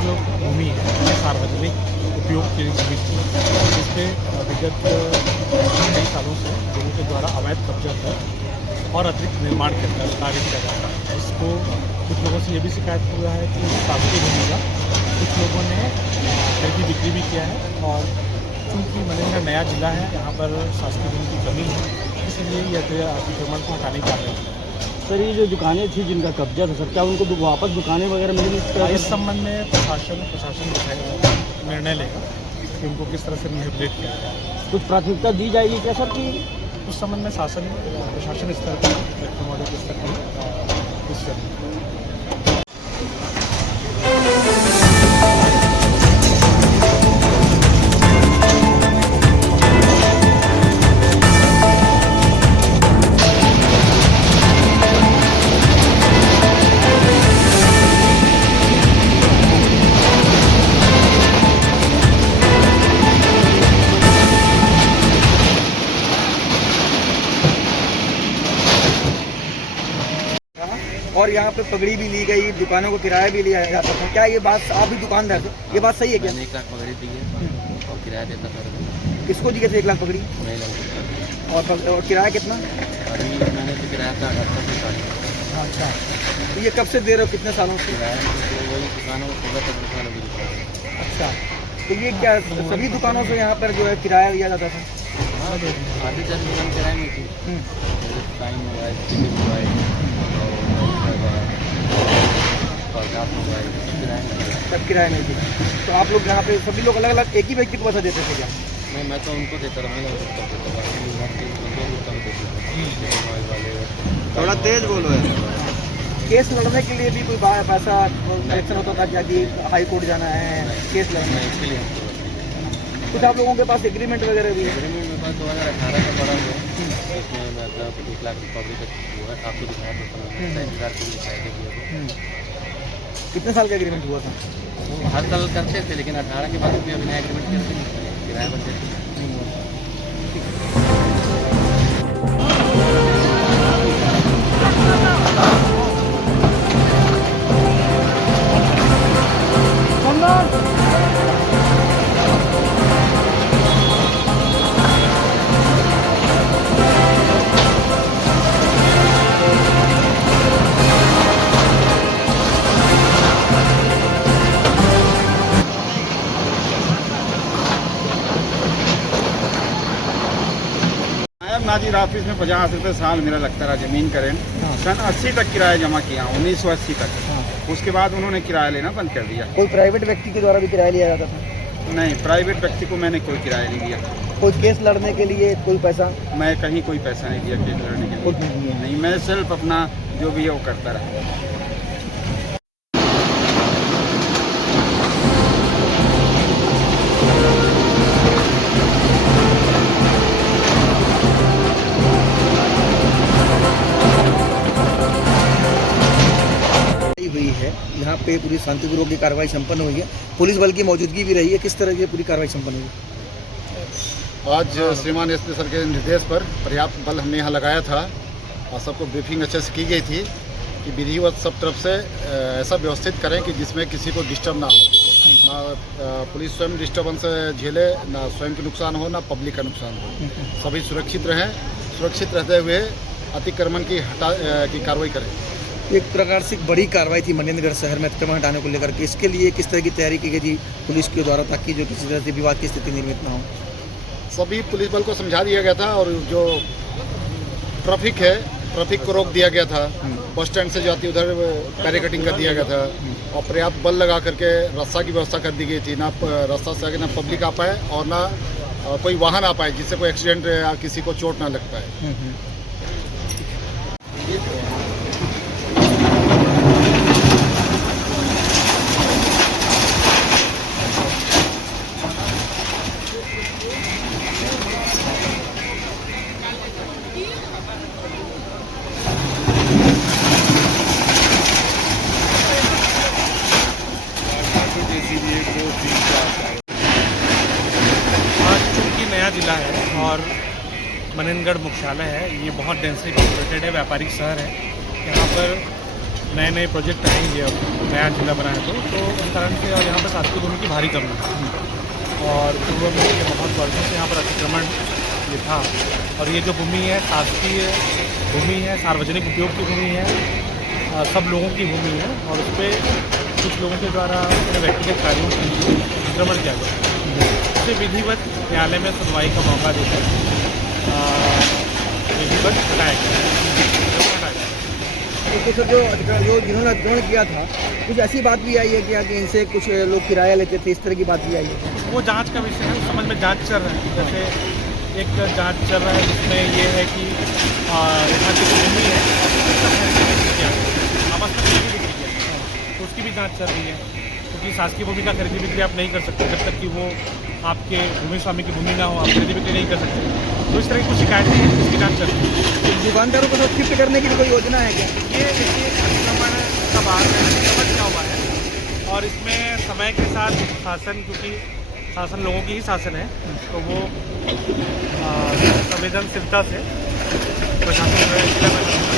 जो भूमि है वो सार्वजनिक उपयोग की भूमि थी, जिस पे विगत कई सालों से लोगों के द्वारा अवैध कब्जा कर और अतिरिक्त निर्माण कार्य किया जाता है। इसको कुछ लोगों से ये भी शिकायत हुआ है कि शासकीय भूमि का कुछ लोगों ने खरीदी बिक्री भी किया है, और चूँकि मनेंद्रगढ़ नया जिला है, यहाँ पर शासकीय भूमि की कमी है, इसलिए यह अतिक्रमण को हटाने की कार्रवाई की। सर, ये जो दुकानें थी जिनका कब्जा था सर, क्या उनको वापस दुकानें वगैरह मिलेंगी? इस संबंध में प्रशासन निर्णय लेगा कि उनको किस तरह से रिहेबिलिट किया जाए। कुछ प्राथमिकता दी जाएगी क्या सर? कि उस संबंध में प्रशासन स्तर पर कलेक्टर महोदय के स्तर पर इस और यहाँ पे पगड़ी भी ली गई, दुकानों को किराया भी लिया जाता था। क्या ये बात, आप भी दुकानदार थे, ये बात सही है क्या? 1 लाख पगड़ी दी है और किराया देता था। किसको दी गई थी 1 लाख पगड़ी? नहीं लगता। और किराया कितना? अभी मैंने तो किराया था 1840। अच्छा, तो ये कब से दे रहे हो, कितने सालों से? किराया तो वही दुकानों को 16-17 सालों की। अच्छा, तो ये क्या सभी दुकानों से यहाँ पर जो है किराया लिया जाता था? हाँ, आधी 4 दुकान किराए में थी। टाइम मोबाइल, मोबाइल सब किराए में थी। तो आप लोग यहाँ पे सभी लोग अलग अलग एक ही व्यक्ति को पैसा देते थे क्या? नहीं, मैं तो उनको देता रहा, मैं थोड़ा तेज बोलो है। केस लड़ने के लिए भी कोई पैसा एक्शन होता था क्या कि हाई कोर्ट जाना है केस लड़ना? इसके लिए कुछ आप लोगों के पास एग्रीमेंट वगैरह भी है? एग्रीमेंट मेरे पास 2018 का पड़ा हुआ है, इसमें मतलब 1 लाख रुपये का हुआ है। आपको दिखाया था इंतजार के लिए। कितने साल का एग्रीमेंट हुआ था? वो हर साल करते थे, लेकिन 18 के बाद भी अभी नया एग्रीमेंट करते नहीं, किराया बनते थे। नाजिर ऑफिस में 50 रुपये साल मेरा लगता रहा ज़मीन का रेंट। सन 80 तक किराया जमा किया, 1980 तक। उसके बाद उन्होंने किराया लेना बंद कर दिया। कोई प्राइवेट व्यक्ति के द्वारा भी किराया लिया जाता था? नहीं, प्राइवेट व्यक्ति को मैंने कोई किराया नहीं दिया। कोई केस लड़ने के लिए कोई पैसा? मैं कहीं कोई पैसा नहीं दिया केस लड़ने के लिए। नहीं, मैं सिर्फ अपना जो भी है वो करता रहा। हुई है यहाँ पे पूरी शांतिपूर्वक की कार्रवाई संपन्न हुई है, पुलिस बल की मौजूदगी भी रही है। किस तरह की पूरी कार्रवाई संपन्न हुई? आज श्रीमान एसपी सर के निर्देश पर पर्याप्त बल हमने यहाँ लगाया था और सबको ब्रीफिंग अच्छे से की गई थी कि विधिवत सब तरफ से ऐसा व्यवस्थित करें कि जिसमें किसी को डिस्टर्ब ना हो, ना पुलिस स्वयं डिस्टर्बेंस झेले, ना स्वयं के नुकसान हो, ना पब्लिक का नुकसान हो। सभी सुरक्षित रहें, सुरक्षित रहते हुए अतिक्रमण की कार्रवाई करें। एक प्रकार से बड़ी कार्रवाई थी मनेंद्रगढ़ शहर में अतिक्रमण हटाने को लेकर के। इसके लिए किस तरह की तैयारी की गई थी पुलिस के द्वारा, ताकि जो किसी तरह से विवाद की स्थिति निर्मित ना हो? सभी पुलिस बल को समझा दिया गया था और जो ट्रैफिक है, ट्रैफिक को रोक दिया गया था। बस स्टैंड से जाती उधर बैरिकेडिंग कर दिया गया था और पर्याप्त बल लगा करके रास्ता की व्यवस्था कर दी गई थी। ना रास्ता से आगे ना पब्लिक आ पाए और ना कोई वाहन आ पाए जिससे कोई एक्सीडेंट या किसी को चोट ना लग पाए। चूँकि नया जिला है और मनेंद्रगढ़ मुख्यालय है, ये बहुत डेंसली पॉपुलेटेड है, व्यापारिक शहर है। यहाँ पर नए नए प्रोजेक्ट आएंगे, अब नया जिला बना है तो उस कारण से और यहाँ पर शासकीय भूमि की भारी कमी है और पूर्व में ये बहुत वर्षों से यहाँ पर अतिक्रमण ये था और ये जो भूमि है शासकीय भूमि है, सार्वजनिक उपयोग की भूमि है, सब लोगों की भूमि है और उस पर कुछ लोगों के द्वारा अपने व्यक्तिगत कार्यों के लिए अतिक्रमण किया गया। इसे विधिवत न्यायालय में सुनवाई का मौका देकर विधिवत हटाया गया। तो सर जो जिन्होंने अतिक्रमण किया था कुछ ऐसी बात भी आई है क्या कि इनसे कुछ लोग किराया लेते थे, इस तरह की बात भी आई है? वो जांच का विषय है, उस संबंध में जांच चल रहा है। जैसे एक जांच चल रहा है जिसमें ये है कि यहाँ की भूमि है आपस में खरीदी बिक्री किया तो उसकी भी जांच चल रही है, क्योंकि शासकीय भूमि का खरीदी बिक्री आप नहीं कर सकते जब तक कि वो आपके भूमि स्वामी की भूमि ना हो, आप खरीदी बिक्री नहीं कर सकते। तो इस तरह की कुछ शिकायतें हैं जिसकी जांच चल रही है। दुकानदारों को सब शिफ्ट करने की कोई योजना है क्या? ये देखिए अतिक्रमण का बात है, अतिक्रमण क्या हुआ है और इसमें समय के साथ शासन, क्योंकि शासन लोगों की ही शासन है तो वो संवेदनशीलता से प्रशासन जो है जिला प्रशासन